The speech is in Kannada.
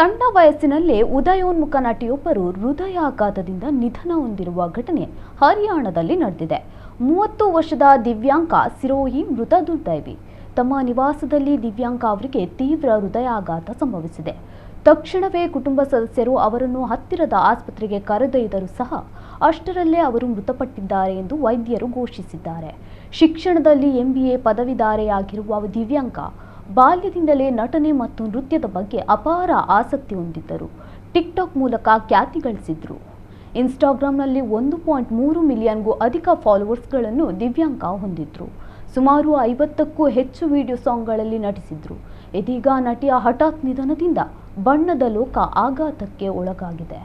ಸಣ್ಣ ವಯಸ್ಸಿನಲ್ಲೇ ಉದಯೋನ್ಮುಖ ನಟಿಯೊಬ್ಬರು ಹೃದಯಾಘಾತದಿಂದ ನಿಧನ ಹೊಂದಿರುವ ಘಟನೆ ಹರಿಯಾಣದಲ್ಲಿ ನಡೆದಿದೆ. 30 ವರ್ಷದ ದಿವ್ಯಾಂಕಾ ಸಿರೋಹಿ ಮೃತ ದುರ್ದೈವಿ. ತಮ್ಮ ನಿವಾಸದಲ್ಲಿ ದಿವ್ಯಾಂಕಾ ಅವರಿಗೆ ತೀವ್ರ ಹೃದಯಾಘಾತ ಸಂಭವಿಸಿದೆ. ತಕ್ಷಣವೇ ಕುಟುಂಬ ಸದಸ್ಯರು ಅವರನ್ನು ಹತ್ತಿರದ ಆಸ್ಪತ್ರೆಗೆ ಕರೆದೊಯ್ದರೂ ಸಹ ಅಷ್ಟರಲ್ಲೇ ಅವರು ಮೃತಪಟ್ಟಿದ್ದಾರೆ ಎಂದು ವೈದ್ಯರು ಘೋಷಿಸಿದ್ದಾರೆ. ಶಿಕ್ಷಣದಲ್ಲಿ MBA ಪದವೀಧರೆಯಾಗಿರುವ ದಿವ್ಯಾಂಕಾ ಬಾಲ್ಯದಿಂದಲೇ ನಟನೆ ಮತ್ತು ನೃತ್ಯದ ಬಗ್ಗೆ ಅಪಾರ ಆಸಕ್ತಿ ಹೊಂದಿದ್ದರು. ಟಿಕ್ಟಾಕ್ ಮೂಲಕ ಖ್ಯಾತಿ ಗಳಿಸಿದ್ರು. ಇನ್ಸ್ಟಾಗ್ರಾಂನಲ್ಲಿ 1.3 ಮಿಲಿಯನ್ಗೂ ಅಧಿಕ ಫಾಲೋವರ್ಸ್ಗಳನ್ನು ದಿವ್ಯಾಂಕಾ ಹೊಂದಿದ್ರು. ಸುಮಾರು 50ಕ್ಕೂ ಹೆಚ್ಚು ವಿಡಿಯೋ ಸಾಂಗ್ಗಳಲ್ಲಿ ನಟಿಸಿದ್ರು. ಇದೀಗ ನಟಿಯ ಹಠಾತ್ ನಿಧನದಿಂದ ಬಣ್ಣದ ಲೋಕ ಆಘಾತಕ್ಕೆ ಒಳಗಾಗಿದೆ.